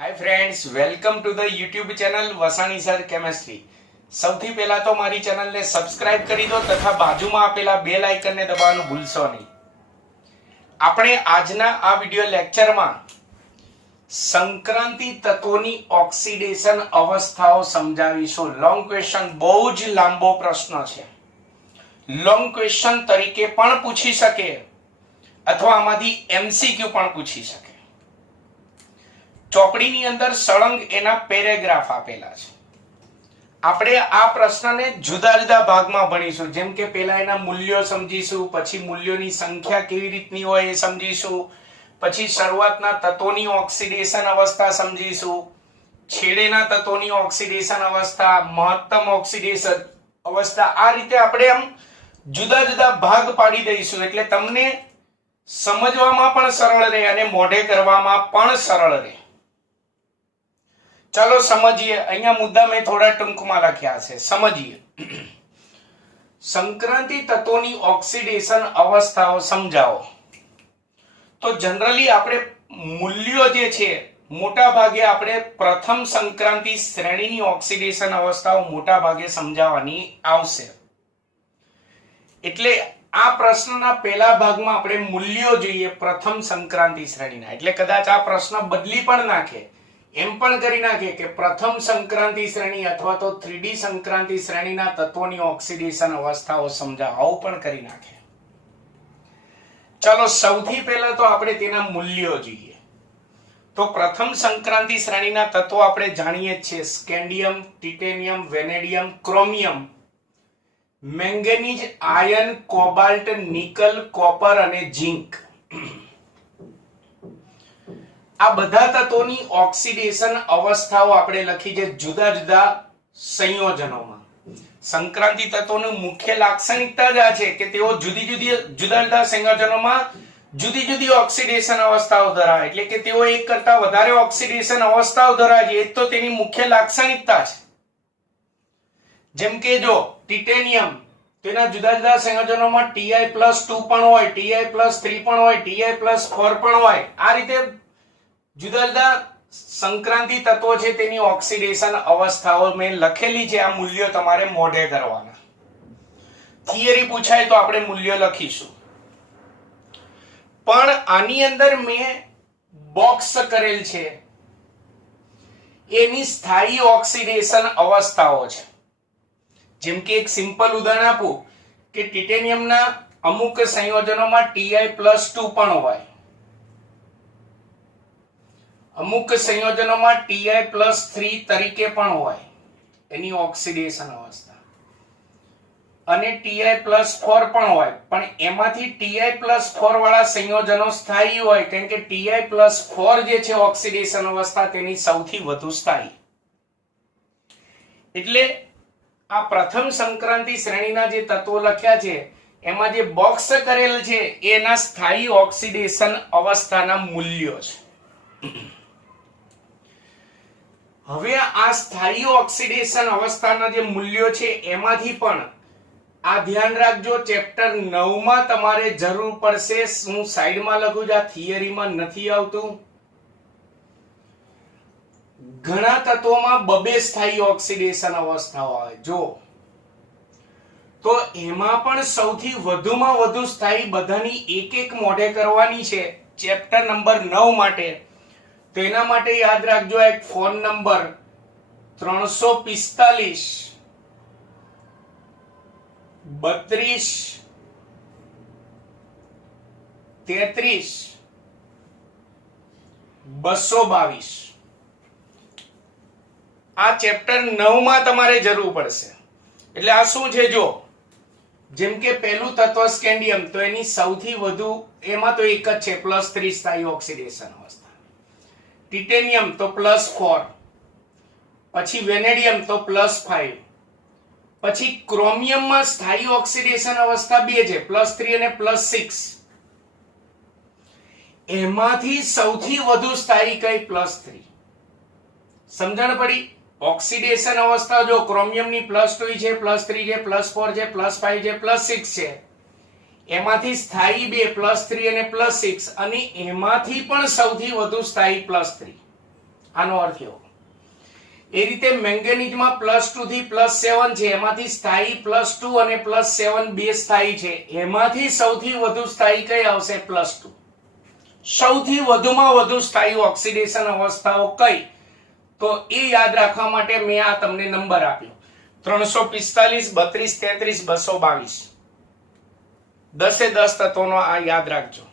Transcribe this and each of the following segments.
Hi friends, welcome to the YouTube channel Vasani sir chemistry. સૌથી પહેલા તો મારી ચેનલને સબસ્ક્રાઇબ કરી દો તથા બાજુમાં આપેલા બેલ આઇકનને દબાવવાનું ભૂલશો નહીં। આપણે આજના આ વિડિયો લેક્ચરમાં સંક્રાંતિ તત્વોની ઓક્સિડેશન અવસ્થાઓ સમજાવીશું। લોંગ ક્વેશ્ચન, બહુ જ લાંબો પ્રશ્ન છે। લોંગ ક્વેશ્ચન તરીકે પણ પૂછી શકે અથવા આમાંથી એમસીક્યુ પણ પૂછી શકે। ચોપડીની અંદર સળંગ એના પેરેગ્રાફ આપેલા છે। આપણે આ પ્રશ્નને જુદા જુદા ભાગમાં ભણીશું, જેમ કે પહેલા એના મૂલ્યો સમજીશું, પછી મૂલ્યોની સંખ્યા કેવી રીતની હોય એ સમજીશું, પછી શરૂઆતના તત્વોની ઓક્સિડેશન અવસ્થા સમજીશું, છેડેના તત્વોની ઓક્સિડેશન અવસ્થા, મહત્તમ ઓક્સિડેશન અવસ્થા। આ રીતે આપણે આમ જુદા જુદા ભાગ પાડી દઈશું એટલે તમને સમજવામાં પણ સરળ રહે અને મોઢે કરવામાં પણ સરળ રહે। चलो समझिए, अहिया मुद्दा में थोड़ा टूंकमां लख्या छे, समझिए। संक्रांति तत्वोनी ऑक्सिडेशन अवस्थाओ समजाओ। तो जनरली आपणे मूल्यों जे छे मोटा भागे आपणे प्रथम संक्रांति श्रेणीनी ऑक्सिडेशन अवस्थाओ मोटा भागे समजाववानी आवशे। एटले आ प्रश्नना पहेला भागमां आपणे मूल्यो जोईए प्रथम संक्रांति श्रेणीना। एटले कदाच आ प्रश्न बदली पण नाखे, एम पण करी नाखे के प्रथम संक्रांति श्रेणी अथवा तो 3D संक्रांति श्रेणीना तत्वोनी ऑक्सिडेशन अवस्थाओ समजाव, आवुं पण करी नाखे। चलो सौथी पहेला तो आपणे तेना मूल्यो जोईए। तो प्रथम संक्रांति श्रेणीना तत्वो आपणे जाणीए छे scandium, titanium, vanadium, chromium, manganese, iron, cobalt, निकल, कॉपर अने झिंक। आ बधा तत्वोनी ऑक्सिडेशन अवस्थाओ आपणे लखी छे जुदा जुदा संयोजनोमां। संक्रांति तत्वोनी मुख्य लाक्षणिकता ज आ छे के तेओ जुदा जुदा संयोजनोमां जुदी जुदी ऑक्सिडेशन अवस्थाओ धरावे, એટલે કે તેઓ એક કરતા વધારે ઓક્સિડેશન અવસ્થાઓ ધરાવે છે। એ તો તેની મુખ્ય લાક્ષણિકતા છે। જેમ કે જો ટિટેનિયમ તેના જુદા જુદા સંયોજનોમાં Ti+2 પણ હોય, Ti+3 પણ હોય, Ti+4 પણ હોય। આ રીતે जुदा जुदा संक्रांति तत्वों छे तेनी ऑक्सिडेशन अवस्थाओं में लखेली छे। आ मूल्यो तमारे मोढे करवाना। थियरी पूछाय तो आपणे मूल्यो लखीशुं, पण आनी अंदर में बॉक्स करेल छे एनी स्थायी ऑक्सिडेशन अवस्थाओं छे। जेम के एक सिंपल उदाहरण आपू के टिटेनियमना अमुक संयोजनोमां Ti+2 पण होय, अमुक संयोजनोमां Ti+3 तरीके पण होय एनी ऑक्सिडेशन अवस्था, अने Ti+4 पण होय, पण एमांथी Ti+4 वाळा संयोजनो स्थायी होय, केम के Ti+4 जे छे ऑक्सिडेशन अवस्था तेनी सौथी वधु स्थायी। एटले आ प्रथम संक्रांति श्रेणीना जे तत्वो लख्या छे एमां जे बॉक्स करेल छे एना स्थायी ऑक्सिडेशन अवस्थाना मूल्यो छे। હવે આ સ્થાયી ઓક્સિડેશન અવસ્થાના જે મૂલ્યો છે એમાંથી પણ આ ધ્યાન રાખજો, ચેપ્ટર 9 માં તમારે જરૂર પડશે। હું સાઈડમાં લખું છું, આ થિયરીમાં નથી આવતું। ઘણા તત્વોમાં બબે સ્થાયી ઓક્સિડેશન અવસ્થાઓ આવે જો, તો એમાં પણ સૌથી વધુમાં વધુ સ્થાયી બધાની એક એક મોઢે કરવાની છે ચેપ્ટર નંબર 9 માટે। तो एना माटे याद राखजो एक फोन नंबर 345 32 33 222। आ चैप्टर 9 में तमारे जरूर पड़शे। એટલે આ શું છે જો, જેમ કે પહેલું તત્વ સ્કેન્ડિયમ, તો એની સૌથી વધુ એમાં તો એક જ છે +3 સ્થાયી ઓક્સિડેશન અવસ્થા। टिटेनियम तो +4, પછી વેનેડિયમ તો +5, પછી ક્રોમિયમ માં સ્થાયી ઓક્સિડેશન અવસ્થા બે છે +3 અને +6। એમાંથી સૌથી વધુ સ્થાયી કઈ +3। સમજણ પડી? ઓક્સિડેશન અવસ્થા જો ક્રોમિયમની +2 છે, +3 છે, +4 છે, +5 છે, +6 છે। એમાંથી સ્થાયી બે +3 અને +6 અને એમાંથી પણ સૌથી વધુ સ્થાયી +3। આનો અર્થ એવો. એ રીતે મેંગેનીઝમાં +2 થી +7 છે, એમાંથી સ્થાયી +2 અને +7 બે સ્થાયી છે. એમાંથી સૌથી વધુ સ્થાયી કઈ આવશે? +2. સૌથી વધુમાં વધુ સ્થાયી ઓક્સિડેશન અવસ્થાઓ કઈ? તો એ યાદ રાખવા માટે મેં આ તમને નંબર આપ્યો 345, 32, 33, 222. 10 તત્વોનો આ યાદ રાખજો.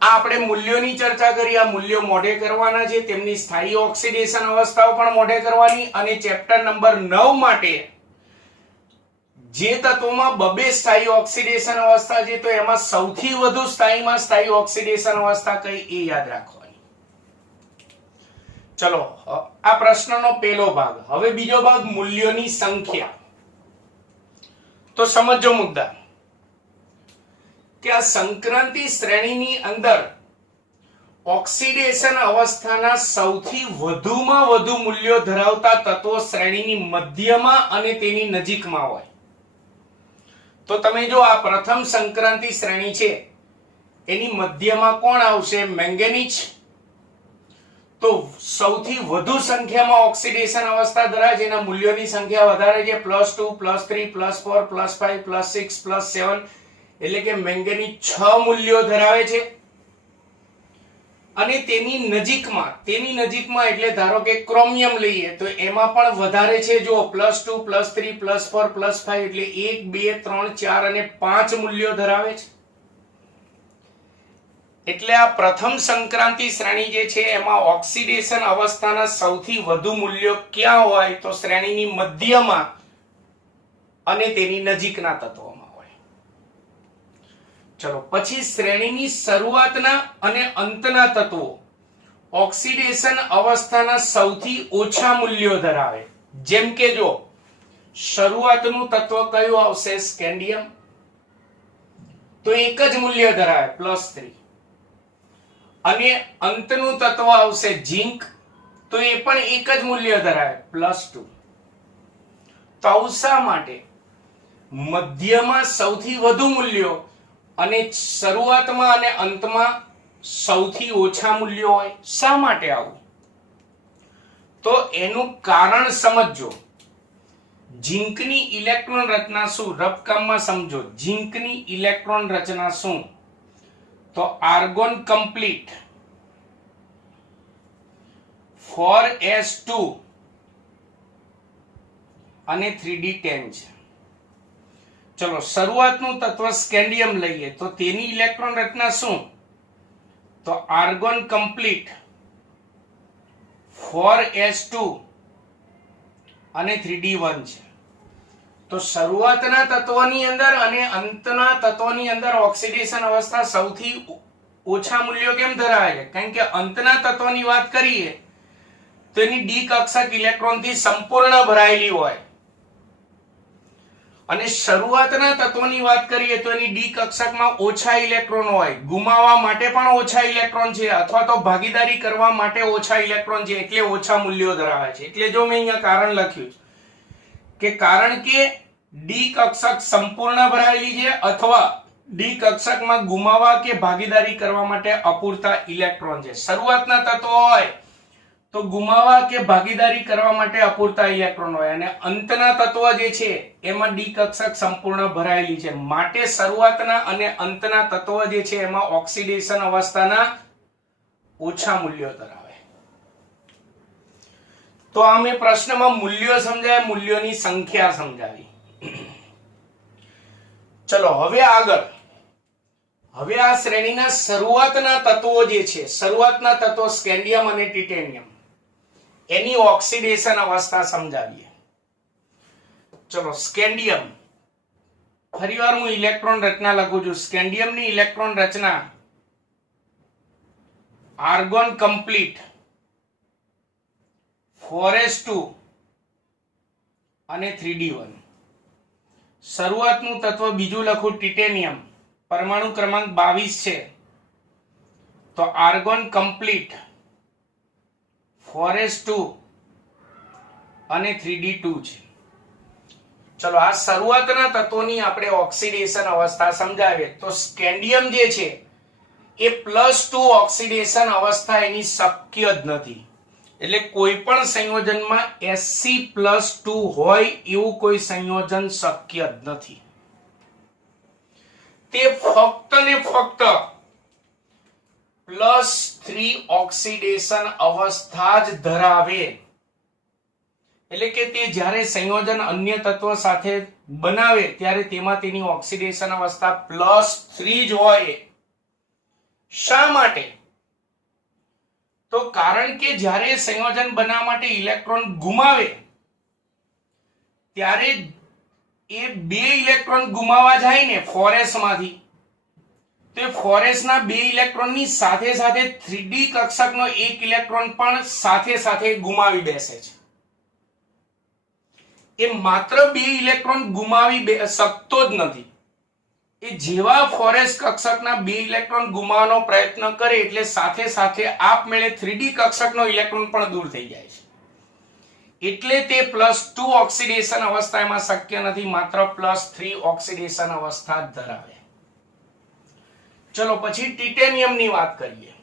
આ આપણે મૂલ્યોની ચર્ચા કરી. આ મૂલ્યો મોઢે કરવાના છે, તેમની સ્થાયી ઓક્સિડેશન અવસ્થાઓ પણ મોઢે કરવાની. અને ચેપ્ટર નંબર 9 માટે જે તત્વોમાં બબે સ્થાયી ઓક્સિડેશન અવસ્થા છે, તો એમાં સૌથી વધુ સ્થાયીમાં સ્થાયી ઓક્સિડેશન અવસ્થા કઈ એ યાદ રાખવાની. ચલો, આ પ્રશ્નનો પહેલો ભાગ. હવે બીજો ભાગ, મૂલ્યોની સંખ્યા. તો સમજો મુદ્દા કે આ સંક્રાંતિ શ્રેણીની અંદર ઓક્સિડેશન અવસ્થાના સૌથી વધુમાં વધુ મૂલ્યો ધરાવતા તત્વો શ્રેણીની મધ્યમાં અને તેની નજીકમાં હોય. તો તમે જો આ પ્રથમ સંક્રાંતિ શ્રેણી છે, એની મધ્યમાં કોણ આવશે? મેંગેનીઝ. તો સૌથી વધુ સંખ્યામાં ઓક્સિડેશન અવસ્થા ધરાવે છે, એના મૂલ્યોની સંખ્યા વધારે છે, +2, +3, +4, +5, +6, +7. એટલે કે મેંગેનીઝ 6 મૂલ્યો ધરાવે છે. અને તેની નજીકમાં એટલે ધારો કે ક્રોમિયમ લઈએ તો એમાં પણ વધારે છે. જો +2, +3, +4, +5 એટલે 1, 2, 3, 4 અને 5 મૂલ્યો ધરાવે છે. એટલે આ પ્રથમ સંક્રાંતિ શ્રેણી જે છે એમાં ઓક્સિડેશન અવસ્થાના સૌથી વધુ મૂલ્યો ક્યાં હોય? તો શ્રેણીની મધ્યમાં અને તેની નજીકના તત્વોમાં. ચલો, પછી શ્રેણીની શરૂઆતના અને અંતના તત્વો ઓક્સિડેશન અવસ્થાના સૌથી ઓછા મૂલ્યો ધરાવે. જેમ કે જો શરૂઆતનું તત્વ કયું આવશે? સ્કેન્ડિયમ. તો એક જ મૂલ્ય ધરાવે, +3. અને અંતનું તત્વ આવશે ઝિંક. તો એ પણ એક જ મૂલ્ય ધરાવે, +2. તો આવું શા માટે? મધ્યમાં સૌથી વધુ મૂલ્યો અને શરૂઆતમાં અને અંતમાં સૌથી ઓછા મૂલ્યો હોય. શા માટે આવું? તો એનું કારણ સમજો. ઝિંકની ઇલેક્ટ્રોન રચના શું? રફકામમાં સમજો. ઝિંકની ઇલેક્ટ્રોન રચના શું? તો આર્ગોન કમ્પ્લીટ 4s2 અને 3d10 છે. ચલો, શરૂઆતનું તત્વ સ્કેન્ડિયમ લઈએ તો તેની ઇલેક્ટ્રોન રચના શું? તો આર્ગોન કમ્પ્લીટ 4s2 અને 3d1 છે. તો શરૂઆતના તત્વની અંદર અને અંતના તત્વની અંદર ઓક્સિડેશન અવસ્થા સૌથી ઓછા મૂલ્યો કેમ ધરાવે છે? કારણ કે અંતના તત્વની વાત કરીએ તો એની ડી કક્ષક ઇલેક્ટ્રોનથી સંપૂર્ણ ભરાયેલી હોય, અને શરૂઆતના તત્વની વાત કરીએ તો એની ડી કક્ષકમાં ઓછા ઇલેક્ટ્રોન હોય. ગુમાવવા માટે પણ ઓછા ઇલેક્ટ્રોન છે, અથવા તો ભાગીદારી કરવા માટે ઓછા ઇલેક્ટ્રોન છે, એટલે ઓછા મૂલ્યો ધરાવે છે. એટલે જો મેં અહીંયા કારણ લખ્યું કે કારણ કે ડી કક્ષક સંપૂર્ણ ભરાયેલી છે, અથવા ડી કક્ષકમાં ગુમાવવા કે ભાગીદારી કરવા માટે અપૂરતા ઇલેક્ટ્રોન છે. શરૂઆતના તત્વો હોય તો ગુમાવવા કે ભાગીદારી કરવા માટે અપૂરતા ઇલેક્ટ્રોન હોય, અને અંતના તત્વ જે છે એમાં ડી કક્ષક સંપૂર્ણ ભરાયેલી છે. માટે શરૂઆતના અને અંતના તત્વ જે છે એમાં ઓક્સિડેશન અવસ્થાના ઓછા મૂલ્યો ધરાવે. તો આ મેં પ્રશ્નમાં મૂલ્યો સમજાય, મૂલ્યોની સંખ્યા સમજાવી. ચલો, હવે આગળ. હવે આ શ્રેણીના શરૂઆતના તત્વો જે છે, શરૂઆતના તત્વો સ્કેન્ડિયમ અને ટિટેનિયમ, એની ઓક્સિડેશન અવસ્થા સમજાવીએ. ચલો, સ્કેન્ડિયમ. ફરીવાર હું ઇલેક્ટ્રોન રચના લખું છું. સ્કેન્ડિયમની ઇલેક્ટ્રોન રચના આર્ગોન કમ્પ્લીટ 4s2 અને 3d1. શરૂઆતનું તત્વ બીજું લખું ટિટેનિયમ, પરમાણુ ક્રમાંક 22 છે, તો આર્ગોન કમ્પ્લીટ 4s2 અને 3d2 છે. ચલો, આ શરૂઆતના તત્વોની આપણે ઓક્સિડેશન અવસ્થા સમજાવીએ. તો સ્કેન્ડિયમ જે છે એ +2 ઓક્સિડેશન અવસ્થા એની શક્ય જ નથી. એટલે કોઈ પણ સંયોજનમાં Sc+2 હોય એવું કોઈ સંયોજન શક્ય જ નથી. તે ફક્ત ને ફક્ત +3 ઓક્સિડેશન અવસ્થા જ ધરાવે. એટલે કે તે જ્યારે સંયોજન અન્ય તત્વ સાથે બનાવે ત્યારે તેમાં તેની ઓક્સિડેશન અવસ્થા +3 જ હોય. શા માટે? તો કારણ કે જ્યારે સંયોજન બનાવવા માટે ઇલેક્ટ્રોન ગુમાવે ત્યારે એ 2 ઇલેક્ટ્રોન ગુમાવવા જાય ને 4s માંથી, તો 4s ના 2 ઇલેક્ટ્રોનની સાથે સાથે 3d કક્ષકનો 1 ઇલેક્ટ્રોન પણ સાથે સાથે ગુમાવી બેસે છે. એ માત્ર 2 ઇલેક્ટ્રોન ગુમાવી શકતો જ નથી. એ જેવા 4s કક્ષકના 2 ઇલેક્ટ્રોન ગુમાવવાનો પ્રયત્ન કરે એટલે સાથે સાથે આપમેળે 3d કક્ષકનો ઇલેક્ટ્રોન પણ દૂર થઈ જાય છે. એટલે તે +2 ઓક્સિડેશન અવસ્થામાં શક્ય નથી, માત્ર +3 ઓક્સિડેશન અવસ્થા જ ધરાવે. ચલો પછી ટિટેનિયમની વાત કરીએ.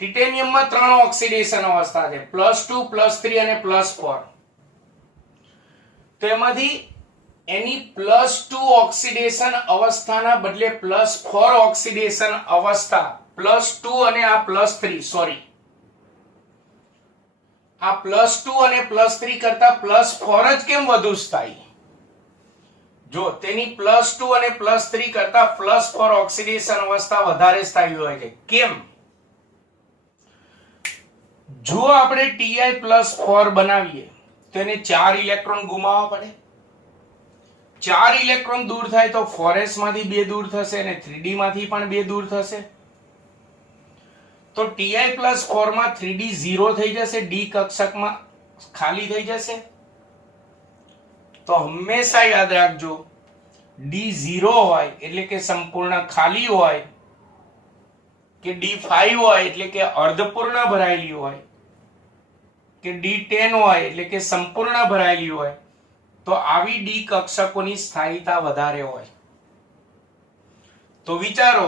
ટિટેનિયમમાં 3 ઓક્સિડેશન અવસ્થા છે, +2, +3 અને +4. તો એમાંથી એની +2 ઓક્સિડેશન અવસ્થાના બદલે +4 ઓક્સિડેશન અવસ્થા, +2 અને આ +3, સોરી, આ +2 અને +3 કરતા +4 જ કેમ વધુ સ્થાયી? જો તેની +2 અને +3 કરતા +4 ઓક્સિડેશન અવસ્થા વધારે સ્થાયી હોય છે. કેમ? જો આપણે Ti+4 બનાવીએ તો એને 4 ઇલેક્ટ્રોન ગુમાવવા પડે. 4 ઇલેક્ટ્રોન દૂર થાય તો 4s માંથી 2 દૂર થશે અને 3d માંથી પણ 2 દૂર થશે. તો Ti+4 માં 3d 0 થઈ જશે, d કક્ષકમાં ખાલી થઈ જશે. તો હંમેશા યાદ રાખજો, d 0 હોય એટલે કે સંપૂર્ણ ખાલી હોય, કે d5 હોય એટલે કે અર્ધપૂર્ણ ભરાયેલી હોય, કે d10 હોય એટલે કે સંપૂર્ણ ભરાયેલી હોય, તો આવી d કક્ષકોની સ્થાયીતા વધારે હોય. તો વિચારો,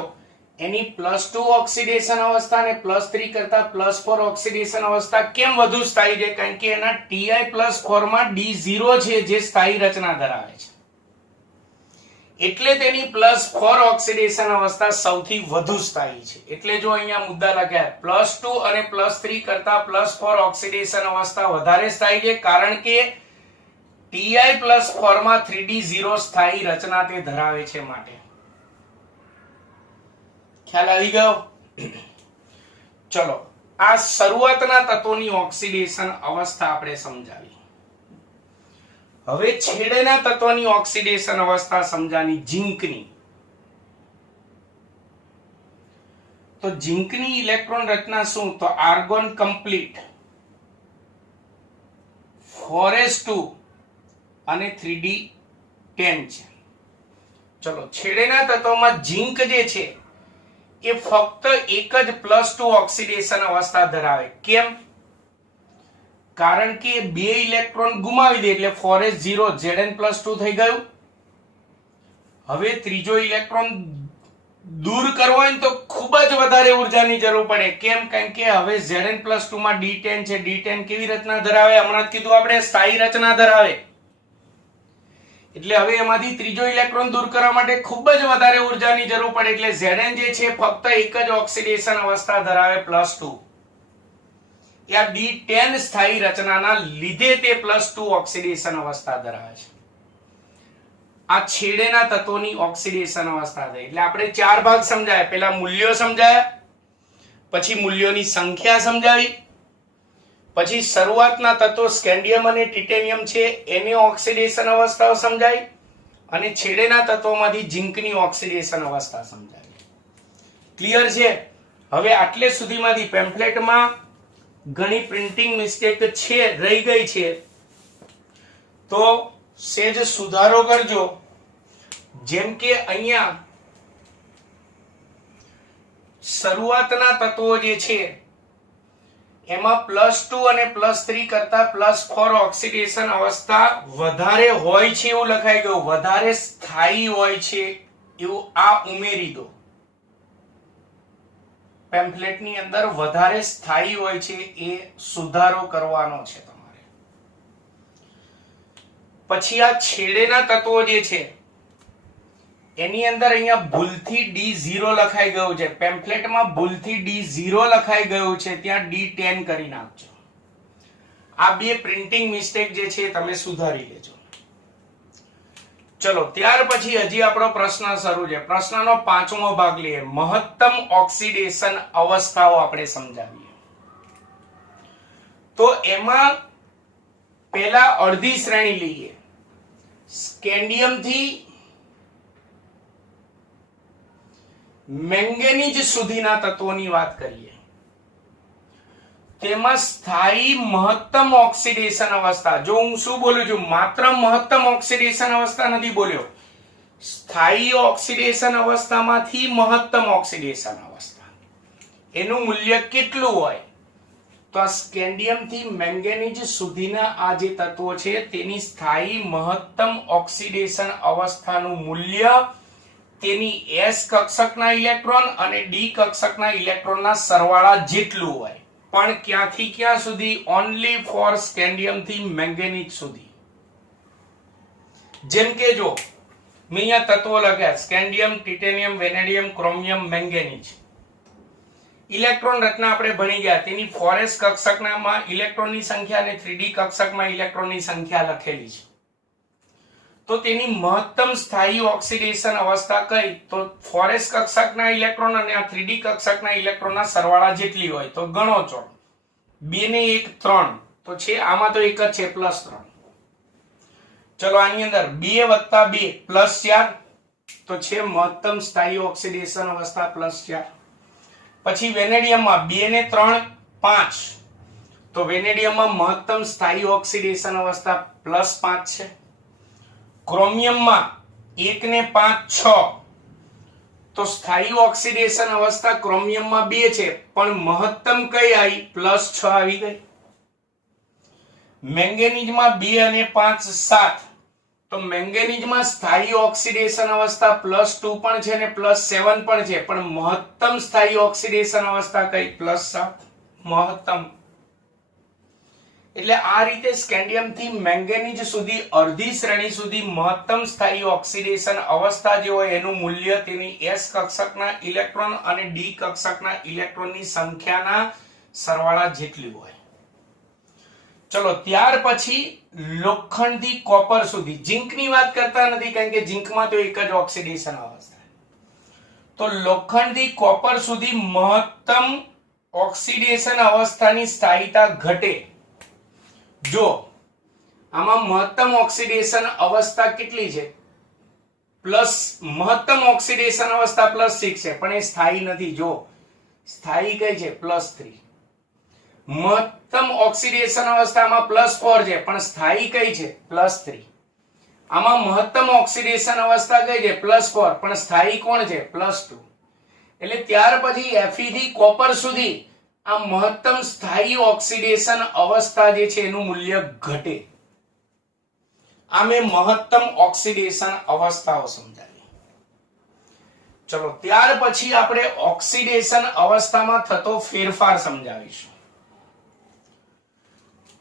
એની +2 ઓક્સિડેશન અવસ્થા અને +3 કરતા +4 ઓક્સિડેશન અવસ્થા કેમ વધુ સ્થાયી છે? કારણ કે એના Ti+4 માં d0 છે જે સ્થાયી રચના ધરાવે છે. એટલે તેની +4 ઓક્સિડેશન અવસ્થા સૌથી વધુ સ્થાયી છે. એટલે જો અહીંયા મુદ્દા લખ્યા +2 અને +3 કરતા +4 ઓક્સિડેશન અવસ્થા વધારે સ્થાયી છે, કારણ કે Ti+4 માં 3d 0 સ્થાયી રચના તે ધરાવે છે. માટે ખ્યાલ આવી ગયો? ચલો, આ શરૂઆતના તત્વોની ઓક્સિડેશન અવસ્થા આપણે સમજાવી. હવે છેડેના તત્વની ઓક્સિડેશન અવસ્થા સમજાની, ઝિંકની. તો ઝિંકની ઇલેક્ટ્રોન રચના શું? તો આર્ગોન કમ્પ્લીટ, 4s2 અને 3d10 છે. ચલો, છેડેના તત્વમાં ઝિંક જે છે એ ફક્ત એક જ +2 ઓક્સિડેશન અવસ્થા ધરાવે. કેમ? કારણ કે 2 ઇલેક્ટ્રોન ગુમાવી દે એટલે 4s 0, Zn+2 થઈ ગયું. હવે ત્રીજો ઇલેક્ટ્રોન દૂર કરવો હોય તો ખૂબ જ વધારે ઉર્જાની જરૂર પડે. કેમ? કારણ કે હવે Zn+2 માં d10 છે. d10 કેવી રચના ધરાવે? હમણાં જ કીધું આપણે, સ્થાયી રચના ધરાવે. એટલે હવે એમાંથી ત્રીજો ઇલેક્ટ્રોન દૂર કરવા માટે ખૂબ જ વધારે ઉર્જાની જરૂર પડે. એટલે Zn જે છે ફક્ત એક જ ઓક્સિડેશન અવસ્થા ધરાવે, +2. આ d10 સ્થાયી રચનાના લીધે તે +2 ઓક્સિડેશન અવસ્થા ધરાવે છે. આ છેડેના તત્વોની ઓક્સિડેશન અવસ્થા થઈ. એટલે આપણે 4 ભાગ સમજાયા. પહેલા મૂલ્યો સમજાયા, પછી મૂલ્યોની સંખ્યા સમજાવી, પછી શરૂઆતના તત્વો સ્કેન્ડિયમ અને ટિટેનિયમ છે એની ઓક્સિડેશન અવસ્થાઓ સમજાવી, અને છેડેના તત્વોમાંથી ઝિંકની ઓક્સિડેશન અવસ્થા સમજાવી. ક્લિયર છે? હવે આટલે સુધીમાંથી પેમ્ફલેટમાં ઘણી પ્રિન્ટિંગ મિસ્ટેક છે, રહી ગઈ છે, તો સેજ સુધારો કરજો. જેમ કે અહીંયા શરૂઆતના તત્વો જે છે એમાં +2 અને +3 કરતા +4 ઓક્સિડેશન અવસ્થા વધારે હોય છે એવું લખાઈ ગયું, વધારે સ્થાયી હોય છે એવું આ ઉમેરી દો. પેમ્ફલેટની અંદર વધારે સ્થાયી હોય છે એ સુધારો કરવાનો છે તમારે. પછી આ છેડેના તત્વો જે છે એની અંદર અહીંયા ભૂલથી D0 લખાઈ ગયું છે. પેમ્ફલેટમાં ભૂલથી D0 લખાઈ ગયું છે, ત્યાં D10 કરી નાખજો. આ બે પ્રિન્ટિંગ મિસ્ટેક જે છે તમે સુધારી લેજો. ચલો ત્યાર પછી હજી આપણો પ્રશ્ન શરૂ છે. પ્રશ્નનો 5મો ભાગ લઈએ. મહત્તમ ઓક્સિડેશન અવસ્થાઓ આપણે સમજાવીએ. તો એમાં પહેલા અડધી શ્રેણી લઈએ. સ્કેન્ડિયમ થી મેંગેનીઝ સુધીના તત્વોની વાત કરીએ. તેમાં સ્થાયી મહત્તમ ઓક્સિડેશન અવસ્થા, જો હું શું બોલું છું, માત્ર મહત્તમ ઓક્સિડેશન અવસ્થા નથી બોલ્યો, સ્થાયી ઓક્સિડેશન અવસ્થામાંથી મહત્તમ ઓક્સિડેશન અવસ્થા, એનું મૂલ્ય કેટલું હોય? તો આ સ્કેન્ડિયમ થી મેંગેનીઝ સુધીના આ જે તત્વો છે તેની સ્થાયી મહત્તમ ઓક્સિડેશન અવસ્થાનું મૂલ્ય તેની S કક્ષકના ઇલેક્ટ્રોન અને D કક્ષકના ઇલેક્ટ્રોનના સરવાળા જેટલું હોય. પણ ક્યાંથી ક્યાં સુધી? ઓન્લી ફોર સ્કેન્ડિયમ થી મેંગેનીઝ સુધી. જેમ કે જો મેં અહીંયા તત્વો લખ્યા, scandium, titanium, vanadium, chromium, manganese. Electron રચના આપણે ભણી ગયા. તેની 4s કક્ષકમાં ઇલેક્ટ્રોનની સંખ્યા અને 3d કક્ષકમાં ઇલેક્ટ્રોનની સંખ્યા લખેલી છે. તો તેની મહત્તમ સ્થાયી ઓક્સિડેશન અવસ્થા કઈ? તો 4s કક્ષકના ઇલેક્ટ્રોન અને આ 3d કક્ષકના ઇલેક્ટ્રોનના સરવાળા જેટલી હોય. તો ગણો છો 2 ને 1 3, તો છે આમાં તો એક જ છે +3. ચલો આની અંદર 2 + 2 +4, તો છે મહત્તમ સ્થાયી ઓક્સિડેશન અવસ્થા +4. પછી વેનેડિયમમાં 2 ને 3 5, તો વેનેડિયમમાં મહત્તમ સ્થાયી ઓક્સિડેશન અવસ્થા +5 છે. ક્રોમિયમમાં 1 ને 5 6, તો સ્થાયી ઓક્સિડેશન અવસ્થા ક્રોમિયમમાં 2 છે, પણ મહત્તમ કઈ આવી? +6 આવી ગઈ. મેંગેનીઝમાં 2 અને 5 7, તો મેંગેનીઝમાં સ્થાયી ઓક્સિડેશન અવસ્થા +2 પણ છે અને +7 પણ છે, પણ મહત્તમ સ્થાયી ઓક્સિડેશન અવસ્થા કઈ? +7 મહત્તમ. એટલે આ રીતે સ્કેન્ડિયમ થી મેંગેનીઝ સુધી અડધી શ્રેણી સુધી મહત્તમ સ્થાયી ઓક્સિડેશન અવસ્થા જે હોય એનું મૂલ્ય તેની S કક્ષકના ઇલેક્ટ્રોન અને D કક્ષકના ઇલેક્ટ્રોનની સંખ્યાના સરવાળા જેટલી હોય. ચલો ત્યાર પછી લોખંડથી કોપર સુધી. ઝિંકની વાત કરતા નથી કારણ કે ઝિંકમાં તો એક જ ઓક્સિડેશન અવસ્થા. તો લોખંડથી કોપર સુધી મહત્તમ ઓક્સિડેશન અવસ્થાની સ્થાયીતા ઘટે જો આમાં મહત્તમ ઓક્સિડેશન અવસ્થા કેટલી છે? મહત્તમ ઓક્સિડેશન અવસ્થા +6 છે, પણ એ સ્થાયી નથી. જો સ્થાયી કઈ છે? +3. મહત્તમ ઓક્સિડેશન અવસ્થામાં +4 છે, પણ સ્થાયી કઈ છે? +3. આમાં મહત્તમ ઓક્સિડેશન અવસ્થા કઈ છે? +4, પણ સ્થાયી કોણ છે? +2. એટલે ત્યાર પછી Fe થી કોપર સુધી આ મહત્તમ સ્થાયી ઓક્સિડેશન અવસ્થા જે છે એનું મૂલ્ય ઘટે. આ મેં મહત્તમ ઓક્સિડેશન અવસ્થાઓ સમજાવી. ચલો ત્યાર પછી આપણે ઓક્સિડેશન અવસ્થામાં થતો ફેરફાર સમજાવીશું.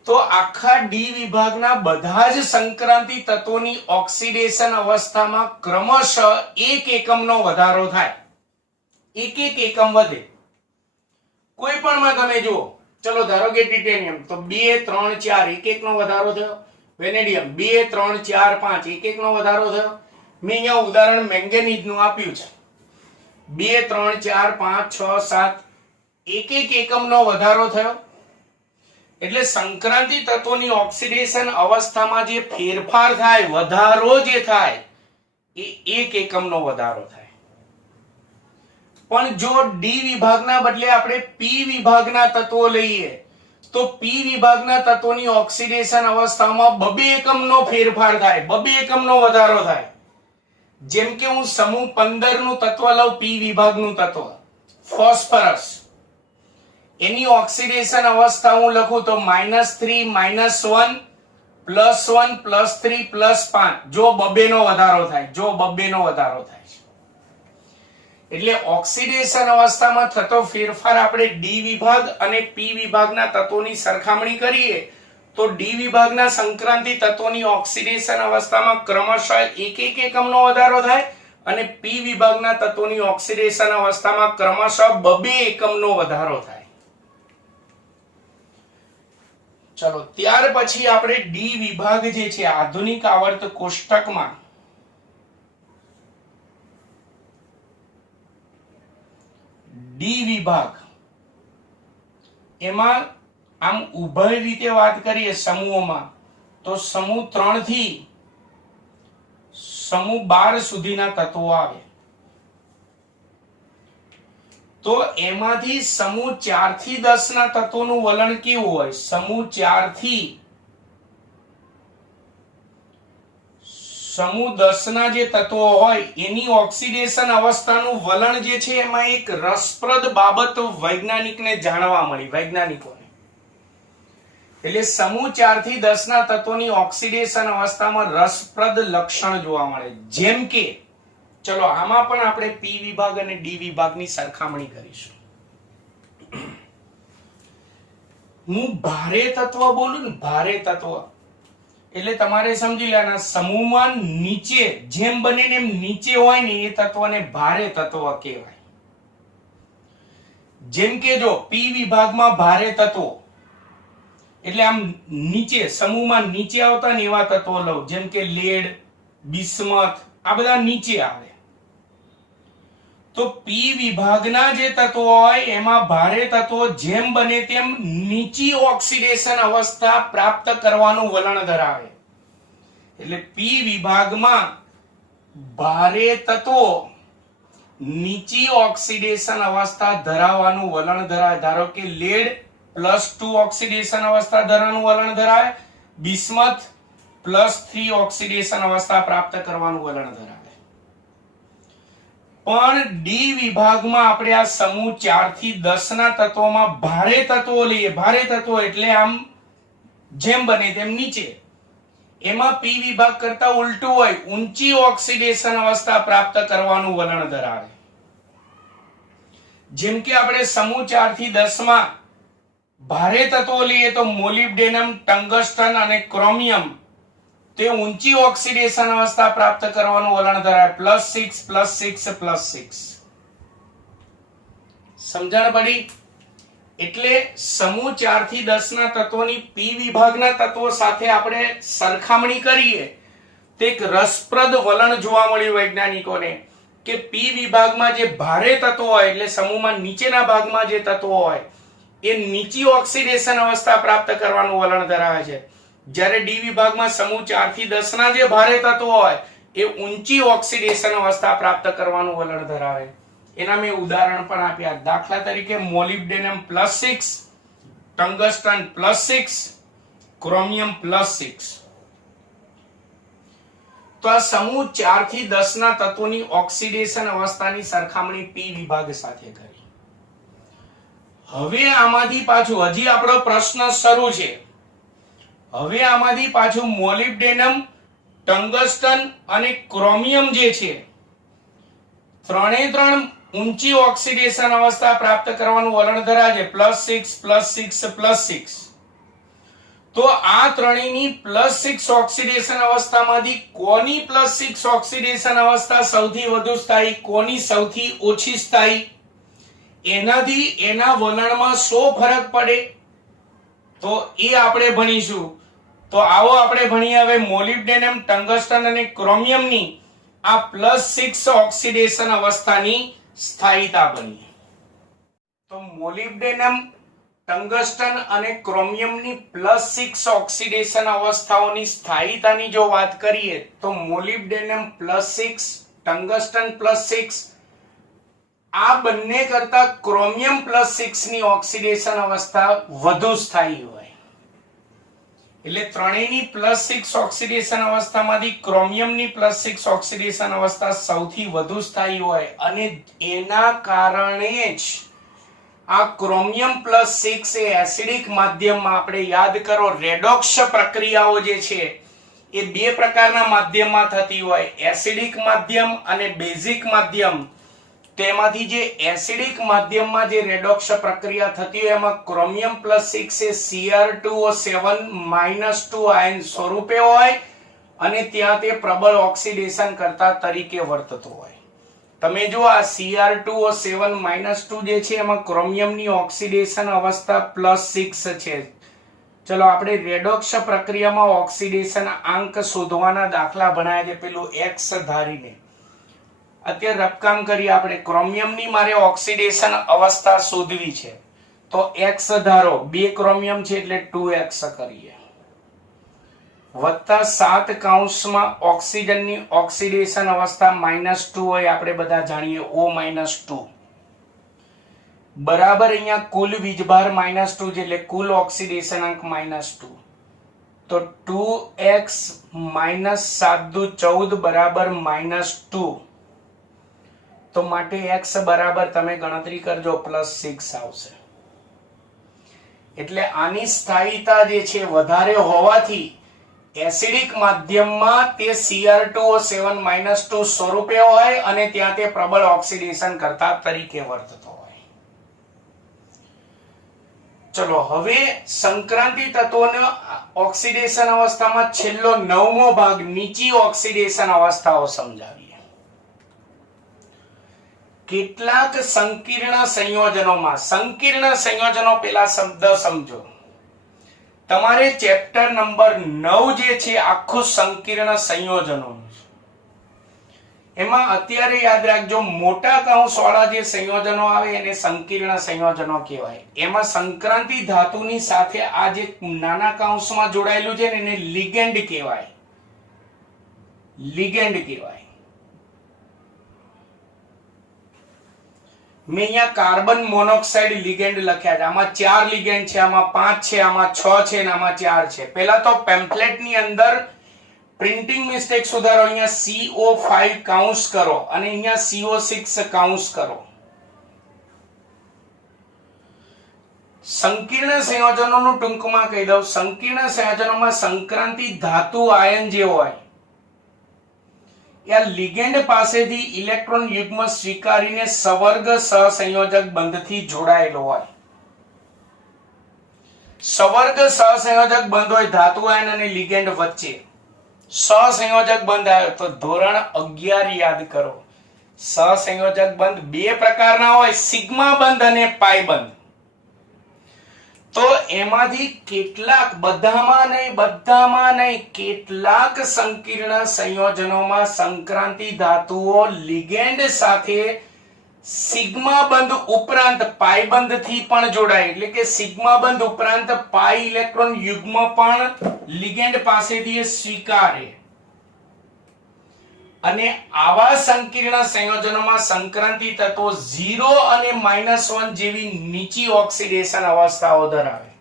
તો આખા ડી વિભાગના બધા જ સંક્રાંતિ તત્વોની ઓક્સિડેશન અવસ્થામાં ક્રમશઃ 1 એકમનો વધારો થાય. 1 એકમ વધે. કોઈ પણ માં તમે જુઓ, ચલો ધારો કે ટિટેનિયમ તો 2 3 4 1 નો વધારો થયો. વેનેડિયમ 2 3 4 5 1 નો વધારો થયો. મેં અહીંયા ઉદાહરણ મેંગેનીઝ નું આપ્યું છે. 2 3 4 5 6 7 1 એકમનો વધારો થયો. એટલે સંક્રાંતિ તત્વોની ઓક્સિડેશન અવસ્થામાં જે ફેરફાર થાય, વધારો જે થાય એ 1 એકમનો વધારો થાય. પણ જો ડી વિભાગના બદલે આપણે પી વિભાગના તત્વો લઈએ તો પી વિભાગના તત્વોની ઓક્સિડેશન અવસ્થામાં 2 એકમનો ફેરફાર થાય, 2 એકમનો વધારો થાય. જેમ કે હું સમૂહ 15 નું તત્વ લઉં, પી વિભાગનું તત્વ ફોસ્ફરસ, એની ઓક્સિડેશન અવસ્થા હું લખું તો -3 -1 +1 +3 +5. જો 2 નો વધારો થાય, જો 2 નો વધારો થાય. એટલે ઓક્સિડેશન અવસ્થામાં થતો ફેરફાર આપણે ડી વિભાગ અને પી વિભાગના તત્વોની સરખામણી કરીએ તો ડી વિભાગના સંક્રાંતિ તત્વોની ઓક્સિડેશન અવસ્થામાં ક્રમશઃ 1 એકમનો વધારો થાય અને પી વિભાગના તત્વોની ઓક્સિડેશન અવસ્થામાં ક્રમશઃ 2 એકમનો વધારો થાય. ચલો ત્યાર પછી આપણે ડી વિભાગ જે છે આધુનિક આવર્ત કોષ્ટકમાં ડી વિભાગ એમાં આમ ઉભય રીતે વાત કરીએ સમૂહોમાં તો સમૂહ 3 થી સમૂહ 12 સુધીના તત્વો આવે. તો એમાંથી સમૂહ 4 થી 10 ના તત્વોનું વલણ કેવું હોય? સમૂહ 4 થી સમૂહ 10 ના જે તત્વો હોય એની ઓક્સિડેશન અવસ્થાનું વલણ જે છે એમાં એક રસપ્રદ બાબત વૈજ્ઞાનિકને જાણવા મળી, વૈજ્ઞાનિકોને. એટલે સમૂહ 4 થી 10 ના તત્વોની ઓક્સિડેશન અવસ્થામાં રસપ્રદ લક્ષણ જોવા મળે. જેમ કે ચલો આમાં પણ આપણે પી વિભાગ અને ડી વિભાગની સરખામણી કરીશું. હું ભારે તત્વ બોલું ને, ભારે તત્વ એટલે તમારે સમજી લેવાના સમૂહમાં નીચે જેમ બને ને એમ નીચે હોય ને એ તત્વને ભારે તત્વ કહેવાય. જેમ કે જો પી વિભાગમાં ભારે તત્વો એટલે આમ નીચે સમૂહમાં નીચે આવતા ને એવા તત્વો લઉં, જેમ કે લેડ, બિસ્મથ, આ બધા નીચે આવે. તો પી વિભાગના જે તત્વો હોય એમાં ભારે તત્વો જેમ બને તેમ નીચી ઓક્સિડેશન અવસ્થા પ્રાપ્ત કરવાનું વલણ ધરાવે. એટલે પી વિભાગમાં ભારે તત્વો નીચી ઓક્સિડેશન અવસ્થા ધરાવવાનું વલણ ધરાવે. ધારો કે લેડ +2 ઓક્સિડેશન અવસ્થા ધરાવવાનું વલણ ધરાવે, બિસ્મથ +3 ઓક્સિડેશન અવસ્થા પ્રાપ્ત કરવાનું વલણ ધરાવે. પણ ડી વિભાગમાં આપણે આ સમૂહ 4 થી 10 ના તત્વોમાં ભારે તત્વો લઈએ. ભારે તત્વો એટલે આમ જેમ બને તેમ નીચે. એમાં પી વિભાગ કરતા ઉલટું હોય, ઊંચી ઓક્સિડેશન અવસ્થા પ્રાપ્ત કરવાનું વલણ ધરાવે. જેમ કે આપણે સમૂહ 4 થી 10 માં ભારે તત્વો લઈએ તો મોલિબ્ડેનમ, ટંગસ્ટન અને ક્રોમિયમ તે ઊંચી ઓક્સિડેશન અવસ્થા પ્રાપ્ત કરવાનું વલણ ધરાવે. +6 +6 +6. સમજણ પડી? એટલે સમૂહ 4 થી 10 ના તત્વોની પી વિભાગના તત્વો સાથે આપણે સરખામણી કરીએ તો એક રસપ્રદ વલણ જોવા મળ્યું વૈજ્ઞાનિકોને કે પી વિભાગમાં જે ભારે તત્વો હોય એટલે સમૂહમાં નીચેના ભાગમાં જે તત્વો હોય એ નીચી ઓક્સિડેશન અવસ્થા પ્રાપ્ત કરવાનું વલણ ધરાવે છે. જ્યારે ડી વિભાગમાં સમૂહ 4 થી 10 ના જે ભારે તત્વો હોય એ ઊંચી ઓક્સિડેશન અવસ્થા પ્રાપ્ત કરવાનું વલણ ધરાવે. એના મેં ઉદાહરણ પણ આપ્યા. દાખલા તરીકે મોલિબ્ડેનમ +6, ટંગસ્ટન +6, ક્રોમિયમ +6. તો આ સમૂહ 4 થી 10 ના તત્વોની ઓક્સિડેશન અવસ્થાની સરખામણી પી વિભાગ સાથે કરી. હવે આમાંથી પાછું હજી આપણો પ્રશ્ન શરૂ છે. હવે આમાંથી પાછું મોલિબ્ડેનમ, ટંગસ્ટન અને ક્રોમિયમ જે છે ત્રણે ઊંચી ઓક્સિડેશન અવસ્થા પ્રાપ્ત કરવાનું વલણ ધરાવે છે. +6 +6 +6. તો આ ત્રણેયની +6 ઓક્સિડેશન અવસ્થામાંથી કોની +6 ઓક્સિડેશન અવસ્થા સૌથી વધુ સ્થાયી, કોની સૌથી ઓછી સ્થાયી, એનાથી એના વલણમાં શો ફરક પડે તો એ આપણે ભણીશું. તો આવો આપણે ભણીએ હવે મોલિબ્ડેનમ, ટંગસ્ટન અને ક્રોમિયમની આ +6 ઓક્સિડેશન અવસ્થાની સ્થાયીતા ભણીએ. તો મોલિબ્ડેનમ, ટંગસ્ટન અને ક્રોમિયમની +6 ઓક્સિડેશન અવસ્થાઓની સ્થાયીતાની જો વાત કરીએ તો મોલિબ્ડેનમ +6, ટંગસ્ટન +6 આ બંને કરતા ક્રોમિયમ +6 ની ઓક્સિડેશન અવસ્થા વધુ સ્થાયી હોય. એટલે ત્રણેયની +6 ઓક્સિડેશન અવસ્થામાંથી ક્રોમિયમની +6 ઓક્સિડેશન અવસ્થા સૌથી વધુ સ્થાયી હોય અને એના કારણે જ આ ક્રોમિયમ +6 એ એસિડિક માધ્યમમાં, આપણે યાદ કરો રેડોક્સ પ્રક્રિયાઓ જે છે એ બે પ્રકારના માધ્યમમાં થતી હોય, એસિડિક માધ્યમ અને બેઝિક માધ્યમ. તેમાંથી જે એસિડિક માધ્યમમાં જે રેડોક્સ પ્રક્રિયા થતી હોય એમાં ક્રોમિયમ +6 એ Cr2O7-2 આયન સ્વરૂપે હોય અને ત્યાં તે પ્રબળ ઓક્સિડેશન કરતા તરીકે વર્તતો હોય. તમે જો આ Cr2O7-2 જે છે એમાં ક્રોમિયમની ઓક્સિડેશન અવસ્થા +6 છે. ચલો આપણે રેડોક્સ પ્રક્રિયામાં ઓક્સિડેશન આંક શોધવાના દાખલા ભણાયા છે પેલું x ધારીને. અત્યારે રફકામ કરી આપણે ક્રોમિયમની મારે ઓક્સિડેશન અવસ્થા શોધવી છે તો x ધારો 2 ક્રોમિયમ છે એટલે 2x કરીએ +7 કૌંસમાં ઓક્સિજનની ઓક્સિડેશન અવસ્થા -2 હોય આપણે બધા જાણીએ O-2 બરાબર અહીંયા કુલ વીજભાર -2 છે એટલે કુલ ઓક્સિડેશન અંક -2 તો 2x - 7 × 14 બરાબર -2 તો માટે x બરાબર તમે ગણતરી કરજો +6 આવશે. એટલે આની સ્થાયીતા જે છે વધારે હોવાથી એસિડિક માધ્યમમાં તે Cr2O7-2 સ્વરૂપે હોય અને ત્યાં તે પ્રબળ ઓક્સિડેશન કરતા તરીકે વર્તતો હોય. ચલો હવે સંક્રાંતિ તત્વોનો ઓક્સિડેશન અવસ્થામાં છેલ્લો 9મો ભાગ નીચી ઓક્સિડેશન અવસ્થાઓ સમજાવીએ. કેટલાક સંકીર્ણ સંયોજનો પેલા શબ્દ સમજો. તમારે ચેપ્ટર નંબર 9 જે છે આખું સંકીર્ણ સંયોજનોનું છે. એમાં અત્યારે યાદ રાખજો મોટા કૌંસ વાળા જે સંયોજનો આવે એને સંકીર્ણ સંયોજનો કહેવાય. એમાં સંક્રાંતિ ધાતુની સાથે આ જે નાના કૌંસમાં જોડાયેલું છે ને એને લિગેન્ડ કહેવાય. મેં અહીંયા કાર્બન મોનોક્સાઇડ લિગેન્ડ લખ્યા છે. આમાં 4 લિગેન્ડ છે, આમાં 5 છે, આમાં 6 છે અને આમાં 4 છે. પહેલા તો પેમ્ફલેટ ની અંદર પ્રિન્ટિંગ મિસ્ટેક સુધારો. અહીંયા CO5 કાઉન્સ કરો અને અહીંયા CO6 કાઉન્સ કરો. સંકીર્ણ સંયોજનોનું ટૂંકમાં કહી દઉં. સંકીર્ણ સંયોજનોમાં સંક્રાંતિ ધાતુ આયન જે હોય या लिगेंड पासेथी इलेक्ट्रॉन युग्म स्वीकारीने सवर्ग सहसंयोजक बंधथी जोड़ायेलो होय. सवर्ग सहसंयोजक बंध होय धातु आयन अने लिगेंड वच्चे. सहसंयोजक बंध आव्यो तो धोरण 11 याद करो. सहसंयोजक बंध बे प्रकारना होय, सिग्मा बंध अने पाई बंध. तो एमांथी કેટલાક બધામાં નહીં કેટલાક સંકીર્ણ સંયોજનોમાં સંક્રાંતિ ધાતુઓ લિગેન્ડ સાથે સિગ્મા બંધ ઉપરાંત પાઈ બંધથી પણ જોડાય. એટલે કે સિગ્મા બંધ ઉપરાંત પાઈ ઇલેક્ટ્રોન યુગ્મ પણ લિગેન્ડ પાસેથી સ્વીકારે. અને આવા સંકીર્ણ સંયોજનોમાં સંક્રાંતિ તત્વો 0 અને -1 જેવી નીચી ઓક્સિડેશન અવસ્થાઓ ધરાવે.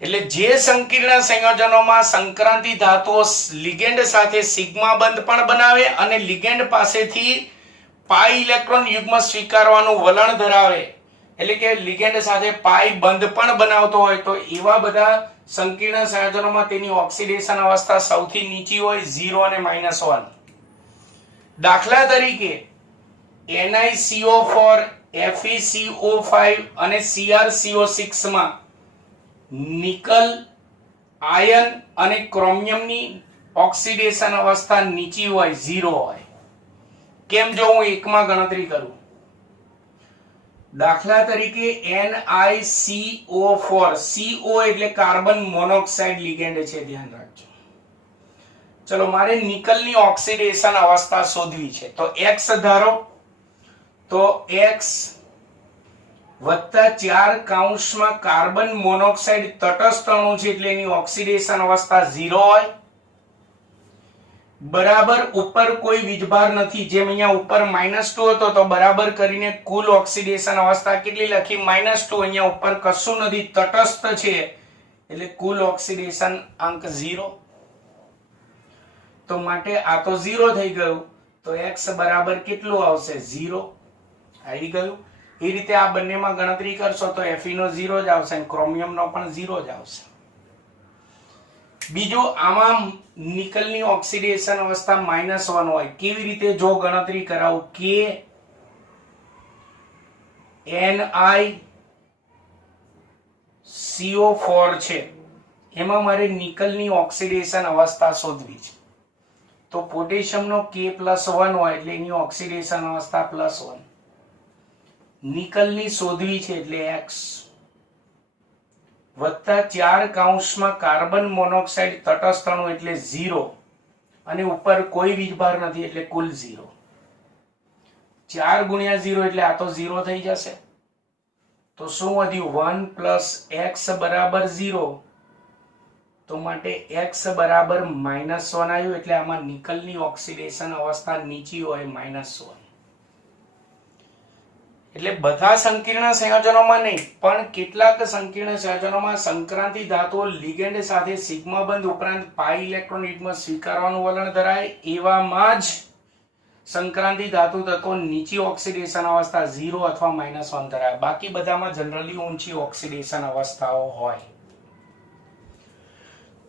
એટલે જે સંકીર્ણ સંયોજનોમાં સંક્રાંતિ ધાતુઓ લિગેન્ડ સાથે સિગ્મા બંધ પણ બનાવે અને લિગેન્ડ પાસેથી પાઈ ઇલેક્ટ્રોન યુગ્મ સ્વીકારવાનું વલણ ધરાવે, એટલે કે લિગેન્ડ સાથે પાઈ બંધ પણ બનાવતો હોય, તો એવા બધા સંકીર્ણ સંયોજનોમાં તેની ઓક્સિડેશન અવસ્થા સૌથી નીચી હોય 0 અને -1. દાખલા તરીકે NiCO4, FeCO5 અને CrCO6 માં નિકલ, આયન અને ક્રોમિયમની ઓક્સિડેશન અવસ્થા નીચી હોય 0 હોય. કેમ જો હું એકમાં ગણતરી કરું. દાખલા તરીકે NiCO4, CO એટલે કાર્બન મોનોક્સાઇડ લિગેન્ડ છે, ધ્યાન રાખજો. ચલો મારે નિકલની ઓક્સિડેશન અવસ્થા શોધવી છે તો x ધારો તો x +4 કૌંસમાં કાર્બન મોનોક્સાઇડ તટસ્થ અણુ છે એટલે એની ઓક્સિડેશન અવસ્થા 0 હોય. બરાબર ઉપર કોઈ વીજભાર નથી, જેમ અહીંયા ઉપર -2 હતો તો બરાબર કરીને કુલ ઓક્સિડેશન અવસ્થા કેટલી લખી -2. અહીંયા ઉપર કશું નથી, તટસ્થ છે એટલે કુલ ઓક્સિડેશન અંક 0. તો માટે આ તો 0 થઈ ગયું તો x બરાબર કેટલું આવશે 0 આવી ગયું. એ રીતે આ બંનેમાં ગણતરી કરશો તો Fe નો 0 જ આવશે અને ક્રોમિયમ નો પણ 0 જ આવશે. બીજું, આમાં નિકલની ઓક્સિડેશન અવસ્થા -1 હોય. કેવી રીતે જો ગણતરી કરાવું કે NiCO4 છે, એમાં મારે નિકલની ઓક્સિડેશન અવસ્થા શોધવી છે. તો પોટેશિયમનો K+1 હોય એટલે એની ઓક્સિડેશન અવસ્થા +1. નિકલની શોધવી છે એટલે X વત્તા 4 કૌંસમાં કાર્બન મોનોક્સાઇડ તટસ્થ અણુ એટલે 0 અને ઉપર કોઈ વીજભાર નથી એટલે કુલ 0. 4 ગુણ્યા 0 એટલે આ તો 0 થઈ જશે. તો શું વધ્યું? 1 + x બરાબર 0. તો માટે x બરાબર -1 આવ્યું એટલે આમાં નિકલની ઓક્સિડેશન અવસ્થા નીચી હોય -1. એટલે બધા સંકીર્ણ સંયોજનોમાં નહીં પણ કેટલાક સંકીર્ણ સંયોજનોમાં સંક્રાંતિ ધાતુઓ લિગેન્ડ સાથે સિગ્મા બંધ ઉપરાંત પાઈ ઇલેક્ટ્રોન યુગ્મ સ્વીકારવાનું વલણ ધરાવે, એવામાં જ સંક્રાંતિ ધાતુ તત્વો નીચી ઓક્સિડેશન અવસ્થા 0 અથવા -1 ધરાવે. બાકી બધામાં જનરલી ઊંચી ઓક્સિડેશન અવસ્થાઓ હોય.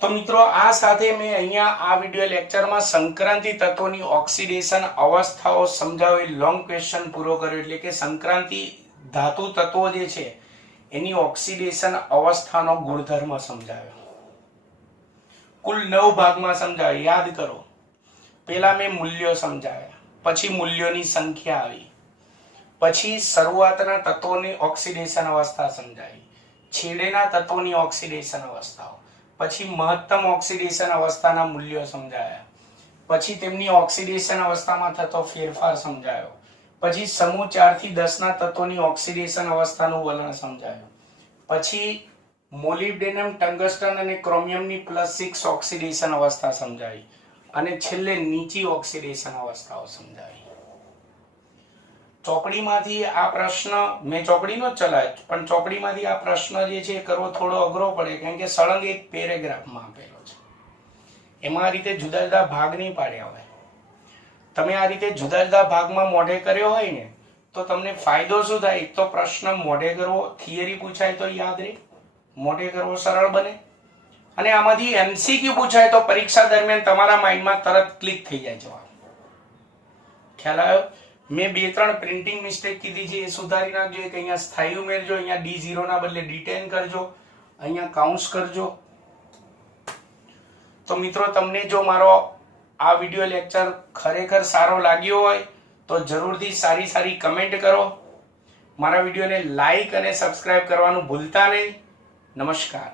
તો મિત્રો, આ સાથે મેં અહીંયા આ વિડિયો લેક્ચરમાં સંક્રાંતિ તત્વોની ઓક્સિડેશન અવસ્થાઓ સમજાવી લોંગ ક્વેશ્ચન પૂરો કર્યો. એટલે કે સંક્રાંતિ ધાતુ તત્વો જે છે એની ઓક્સિડેશન અવસ્થાનો ગુણધર્મ સમજાવ્યો. કુલ 9 ભાગમાં સમજાવ્યો. યાદ કરો, પહેલા મેં મૂલ્યો સમજાવ્યા, પછી મૂલ્યોની સંખ્યા આવી, પછી શરૂઆતના તત્વોની ઓક્સિડેશન અવસ્થા સમજાવી, છેડેના તત્વોની ઓક્સિડેશન અવસ્થાઓ, પછી મહત્તમ ઓક્સિડેશન અવસ્થાના મૂલ્યો સમજાયા, પછી તેમની ઓક્સિડેશન અવસ્થામાં થતો ફેરફાર સમજાયો, પછી સમૂહ 4 થી 10 ના તત્વોની ઓક્સિડેશન અવસ્થાનું વલણ સમજાયું, પછી મોલિબ્ડેનમ, ટંગસ્ટન અને ક્રોમિયમની +6 ઓક્સિડેશન અવસ્થા સમજાવી અને છેલ્લે નીચી ઓક્સિડેશન અવસ્થાઓ સમજાવી. ચોપડીમાંથી આ પ્રશ્ન મેં ચોપડીનો જ ચલાવ્યો, પણ ચોપડીમાંથી આ પ્રશ્ન જે છે કરવો થોડો અઘરો પડે, કારણ કે સળંગ એક પેરેગ્રાફમાં આપેલો છે. એમાં આ રીતે જુદા જુદા ભાગ નહીં પાડ્યા હોય. તમે આ રીતે જુદા જુદા ભાગમાં મોઢે કર્યો હોય ને તો તમને ફાયદો શું થાય? એક તો પ્રશ્ન મોઢે કરવો, થિયરી પૂછાય તો યાદ રહે, મોઢે કરવો સરળ બને, અને આમાંથી MCQ પૂછાય તો પરીક્ષા દરમિયાન તમારા માઇન્ડમાં તરત ક્લિક થઈ જાય જવાબ. ખ્યાલ આવ્યો? મેં 2-3 પ્રિન્ટિંગ મિસ્ટેક કીધી છે, એ સુધારી નાખજો. એક અહીંયા સ્થાયી ઉમેરજો, અહીંયા D0 ના બદલે D10 કરજો, અહીંયા કાઉન્સ કરજો. તો મિત્રો, તમને જો મારો આ વિડિયો લેક્ચર ખરેખર સારો લાગ્યો હોય તો જરૂરથી સારી કમેન્ટ કરો. મારા વિડિયોને લાઈક અને સબસ્ક્રાઇબ કરવાનું ભૂલતા નહીં. નમસ્કાર.